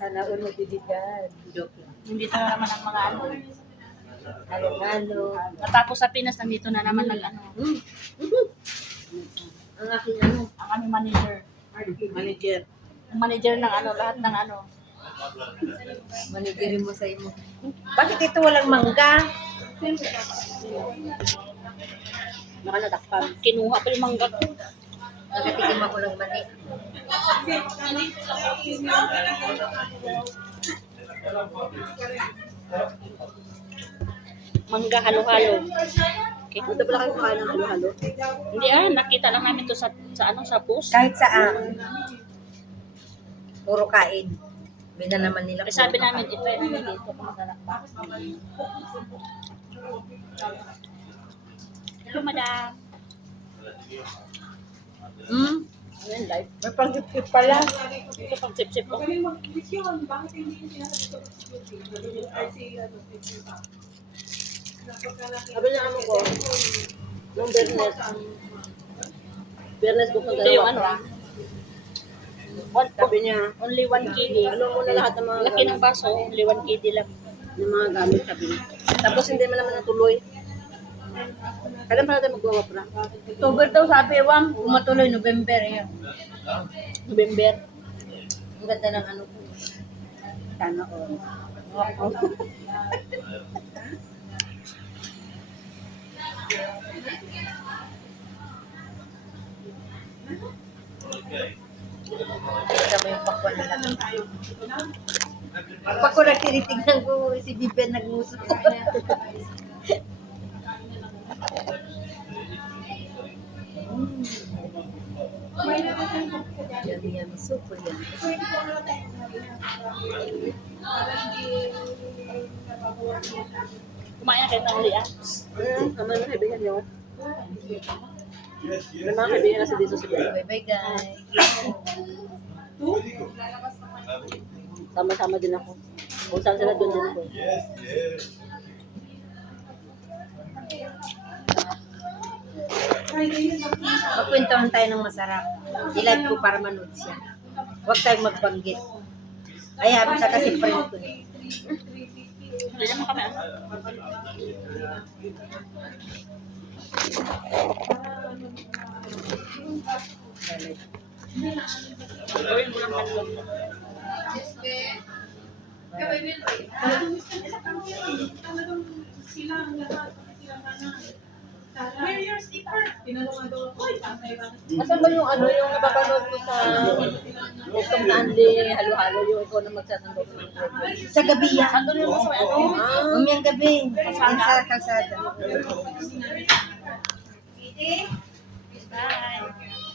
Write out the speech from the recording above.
Sana all magbibigyan. Joke lang. Nandito na naman ang mga ano. Halo-halo. Natapos sa Pinas, nandito na naman nag ano. Mm. Ang aking ano. Ang aming manager. Manager. Ang manager ng ano, lahat ng ano. Manigirin mo sa imo. Bakit ito walang mangga? Baka natakpan. Kinuha pa yung mangga ko. Nakatikim ako ng mani. Mangga halo-halo. Okay. Punta pala kayo kumain ng halo-halo. Hindi ah, nakita lang namin to sa, sa ano, sa post. Kahit saan. Puro kain. Bina naman nila. Kasi sabi namin, ito yung dito kung masarap pa. Hello, madam. Hmm? Ano yung live? May pang-tip pala. Ito pang sip-sip ko. Sabi niya ano ko, nung Bernes, Bernes yung dalawa. ano ah. One, Sabi niya, only 1 kg. ano mo na lahat ng mga Laki ng baso, only 1 kg lang. ng mga gamit sabi niya. Tapos hindi man naman natuloy. Kailan pala tayo magwawapra? October daw sabi, Wam. Kumatuloy, November. Yan. November. Ang ganda ng ano ko. Sana all. Kasama yung pakwan nila. Pag ko si Bibian nagmuso. Yummy, super yummy. Kumain kayo ng ah. Hmm, ama na kaibigan niyo. May mga kaibigan kasi dito sa Bella. Bye-bye, guys. Sama-sama din ako. Kung saan sila doon din ako. Magkwentuhan tayo ng masarap. I-live ko para manood siya. Huwag tayong magbanggit. Ay, habi siya kasi friend ko. Hindi naman kami ano. Gawin mo lang Wear your slippers. Tinanong ako, Hoy, tatay ba? Asan ba yung ano yung napapanood ko sa TikTok na halo-halo yung ikaw na magsasandok ng Sa gabi yan. Sandok yung mas may ano? Ah. Umiang gabi. Sa kalsada. Bye.